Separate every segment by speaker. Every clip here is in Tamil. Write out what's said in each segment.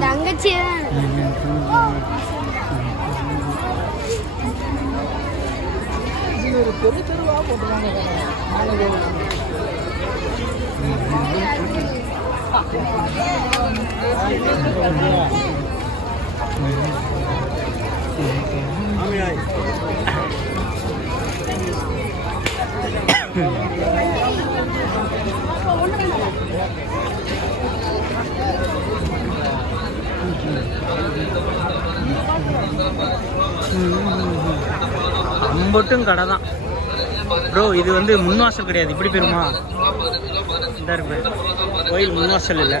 Speaker 1: தங்கச்சி
Speaker 2: ஒரு தெரு தெருவா போட்டுருக்காங்க ரொம்பட்டும்
Speaker 3: அம்பட்டும் கடை தான். ப்ரோ இது வந்து முன்வாசல் கிடையாது. இப்படி பெருமா இந்த இருக்கு கோயில் முன்வாசல் இல்லை.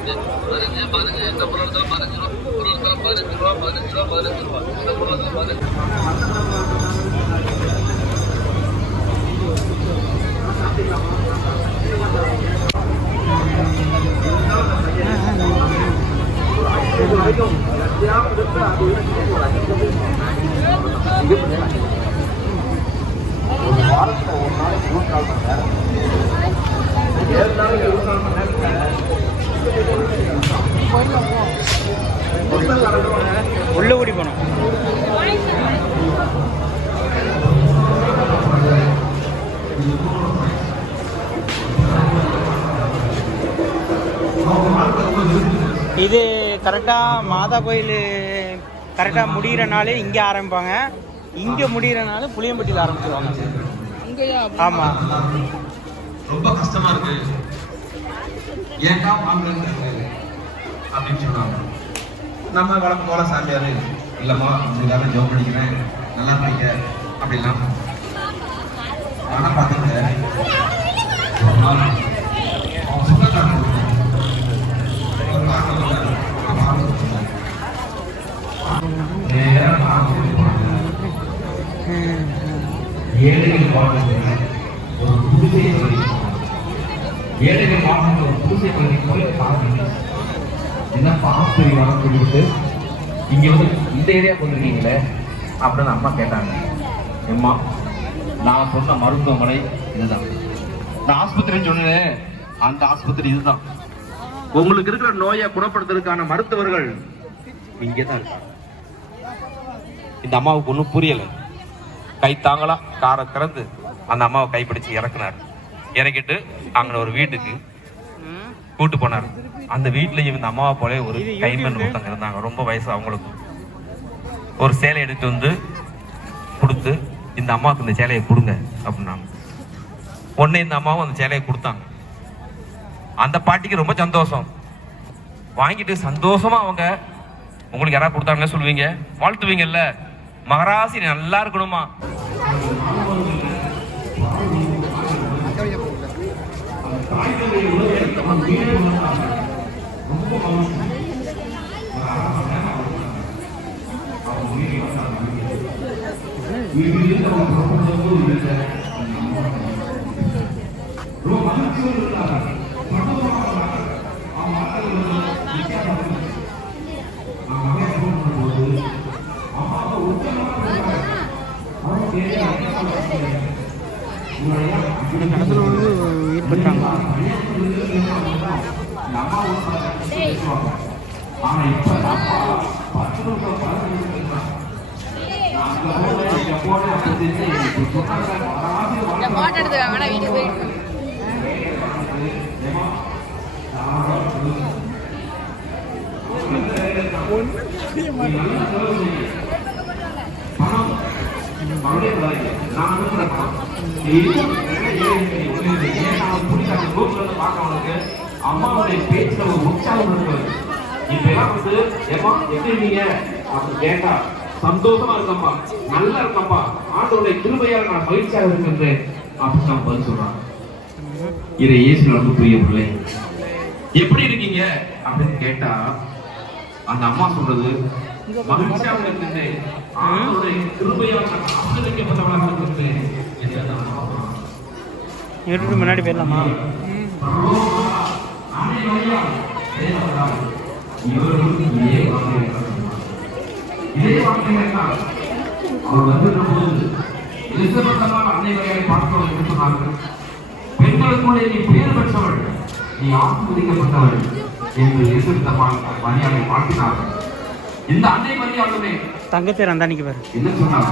Speaker 3: உள்ள ஓடி போனோம். இது கரெக்டாக மாதா கோயில் கரெக்டாக முடிகிறனாலே இங்கே ஆரம்பிப்பாங்க. இங்கே முடிகிறனால புளியம்பட்டியில் ஆரம்பிச்சிருவாங்க. ஆமாம்
Speaker 4: ரொம்ப கஷ்டமா இருக்கு. ஏன்டா வாங்குறது அப்படின்னு சொன்னாங்க. நம்ம வழக்கம் போல சாமியார் இல்லம்மா இதுக்காக ஜோப் பண்ணிக்கிறேன். நல்லா படிக்க அப்படிலாம் ஆனா பார்த்துங்க ஒரு நாள் அவன் ஏழைகள் வாழ்ந்த ஒரு குடிசை பகுதி ஏழைகள் வாழ்ந்த ஒரு குடிசை பகுதி போய் பாருங்க என்ன பாஸ்தரி வர சொல்லிட்டு இங்க வந்து இந்த ஏரியாவுக்கு வந்திருக்கீங்களே அப்படின்னு அம்மா கேட்டாங்க. அம்மா நான் சொன்ன மருத்துவமனை இதுதான். நான் ஆஸ்பத்திரின்னு சொன்னேன் அந்த ஆஸ்பத்திரி இதுதான். உங்களுக்கு இருக்கிற நோயை குணப்படுத்துறதுக்கான மருத்துவர்கள் இங்கே தான் இருக்காங்க. இந்த அம்மாவுக்கு ஒன்றும் புரியலை. கை தாங்களா காரை திறந்து அந்த அம்மாவை கைப்பிடிச்சு இறக்குனார். இறக்கிட்டு அங்கே ஒரு வீட்டுக்கு கூட்டு போனார். அந்த வீட்லயும் இந்த அம்மாவை போல ஒரு கைமண் ஒருத்தங்க இருந்தாங்க. ரொம்ப வயசு அவங்களுக்கும் ஒரு சேலை எடுத்து வந்து கொடுத்து இந்த அம்மாவுக்கு இந்த சேலையை கொடுங்க அப்படின்னாங்க. உடனே இந்த அம்மாவும் அந்த சேலையை கொடுத்தாங்க. அந்த பாட்டிக்கு ரொம்ப சந்தோஷம். வாங்கிட்டு சந்தோஷமா அவங்க உங்களுக்கு யாராவது கொடுத்தாங்களே சொல்லுவீங்க? வாழ்த்துவீங்கல்ல? மகராசி நல்லா இருக்கணுமா?
Speaker 3: இந்த
Speaker 4: ஆனா இப்ப அப்பா பத்து நிமிஷம் பதினஞ்சு நிமிஷம் அங்க போய் இங்க நான் அனுப்புற பார்க்க நீ அம்மாவுடைய பேச்சுல ஒரு உற்சாகம் இருக்காது இப்ப எல்லாம் வந்து ஏமா எப்படி இருக்கீங்க? அப்படி கேட்டா சந்தோஷமா இருக்கம்மா நல்லா இருக்கம்மா ஆண்டோடைய கிருபையால் நான் மகிழ்ச்சியாக இருக்கின்றேன். அப்படின்னு நான் பதில் சொல்றான் இதை இயேசு நடந்து புரிய பிள்ளை எப்படி இருக்கீங்க? அப்படின்னு கேட்டா அந்த அம்மா சொல்றது மகிழ்ச்சியாக இருக்கின்றேன். ஆண்டோடைய கிருபையால் நான் இருக்கின்றேன்.
Speaker 3: முன்னாடி போயிடலாமா?
Speaker 4: தங்கத்தை இதே வார்த்தையை இதே அவர் போது பார்த்தவர்கள் என்று சொன்னார்கள் பெண்களுக்குள்ளே நீ பெற்றவள் நீ ஆசிர்வதிக்கப்பட்டவள் என்று மரியாதை இந்த அன்னை மரியாதை
Speaker 3: அந்தானிக்கு பாரு.
Speaker 4: என்ன சொன்னார்?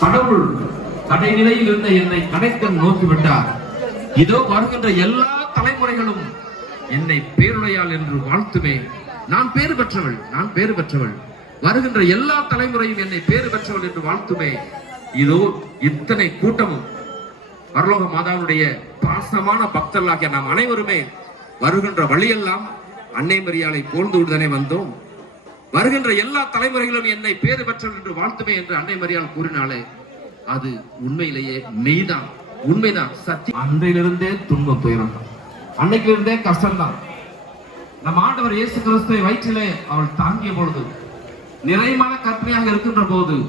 Speaker 4: கடவுள் கடைநிலையில் இருந்த என்னை கடைக்கண் நோக்கி விட்டார் இதோ வருகின்ற எல்லா தலைமுறைகளும் என்னை பேருடையாள் என்று வாழ்த்துவேன் நான் பேறு பெற்றவள் நான் பேறு பெற்றவள். வருகின்ற எல்லா தலைமுறையும் என்னை பேறு பெற்றவள் என்று வாழ்த்துமே. இதோ இத்தனை கூட்டமும். பரலோக மாதாவுடைய பாசமான பக்தர்களாகிய நாம் அனைவருமே வருகின்ற வழியெல்லாம் அன்னை மரியாதை போழ்ந்து விடுதனே வந்தோம். வருகின்ற எல்லா தலைமுறைகளும் என்னை பேறு பெற்றவள் என்று வாழ்த்துமே என்று அன்னை மரியாள் கூறினாலே அது உண்மையிலேயே மெய்தான் உண்மைதான் சத்தியம். அன்றையிலிருந்தே துன்பம் துயரம். தான் அன்னைக்கு இருந்தே கஷ்டம்தான். நம் ஆண்டவர் இயேசு கிறிஸ்துவை வயிற்றிலே அவள் தாங்கிய பொழுது நிறைமான கற்பனையாக இருக்கின்ற போது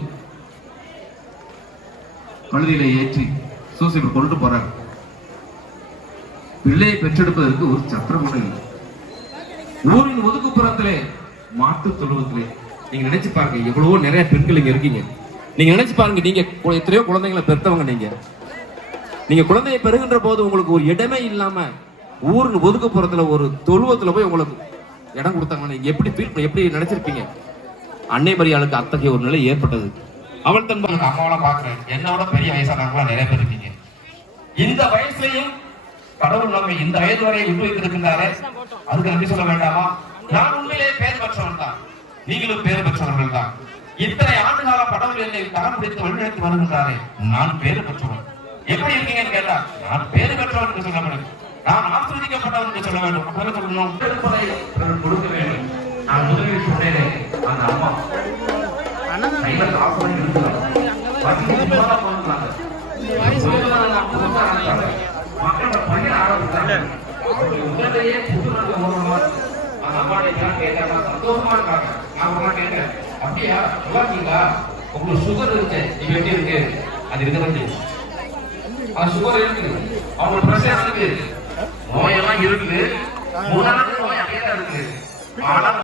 Speaker 4: கழுதியிலே ஏற்றி சூசிப்பு கொண்டு போறார். பிள்ளையை பெற்றெடுப்பதற்கு ஒரு சத்திரம் கூட இல்லை. ஊரின் ஒதுக்குப்புறத்திலே மாட்டு தொழுவத்திலே நீங்க நினைச்சு பாருங்க எவ்வளவோ நிறைய பெண்கள் இங்க இருக்கீங்க. நீங்க நினைச்சு பாருங்க நீங்க கு- எத்தனையோ குழந்தைங்களை பெற்றவங்க நீங்க. நீங்க குழந்தையை பெறுகின்ற போது உங்களுக்கு ஒரு இடமே இல்லாம ஊருக்கு ஒதுக்குப்புறத்துல ஒரு தொழுவத்துல போய் உங்களுக்கு இடம் கொடுத்தாங்க நீங்க எப்படி ஃபீல் எப்படி நினைச்சிருப்பீங்க? அன்னை மரியாளுக்கு அத்தகைய ஒரு நிலை ஏற்பட்டது. அவள் தன் அம்மாவெல்லாம் பாக்குறேன் என்னோட பெரிய வயசானவங்களா நிறைய பேர் இருக்கீங்க இந்த வயசுலயும் கடவுள் நம்மை இந்த வயது வரை விட்டு வைத்திருக்கின்றாரே. அதுக்கு நன்றி சொல்ல வேண்டாமா? நான் உண்மையிலே பேர் பெற்றவன் தான். நீங்களும் பேர் பெற்றவர்கள் தான். இத்தனை ஆண்டு கால கடவுள் என்னை தரம் பிடித்து வழிநடத்தி வருகின்றாரே. நான் பேர் பெற்றவன். எப்படி இருக்கீங்கன்னு கேட்டா நான் பேர் பெற்றவன் என்று சொல்ல வேண்டும் நான் ஆசிரியக்கப்பட்டவன் என்று சொல்ல வேண்டும். அப்படி சொல்லணும்? இருப்பதை பிறர் கொடுக்க வேண்டும். நான் முதலில் சொன்னேனே அந்த அம்மா. கையில காசு வாங்கி மக்களோட அந்த அம்மாட்ட கேட்டேன் சந்தோஷமா இருக்காங்க. நான் கேட்டேன். அப்படியா நல்லா இருக்கீங்களா? உங்களுக்கு சுகர் இருக்கு. எப்படி இருக்கு? அது இருக்கதான் செய்யும் அது சுகர் இருக்கு. அவங்களுக்கு பிரச்சனை இருக்கு. நோயெல்லாம் இருக்கு மூணாவது நோய் அப்படியே தான் இருக்கு ஆனா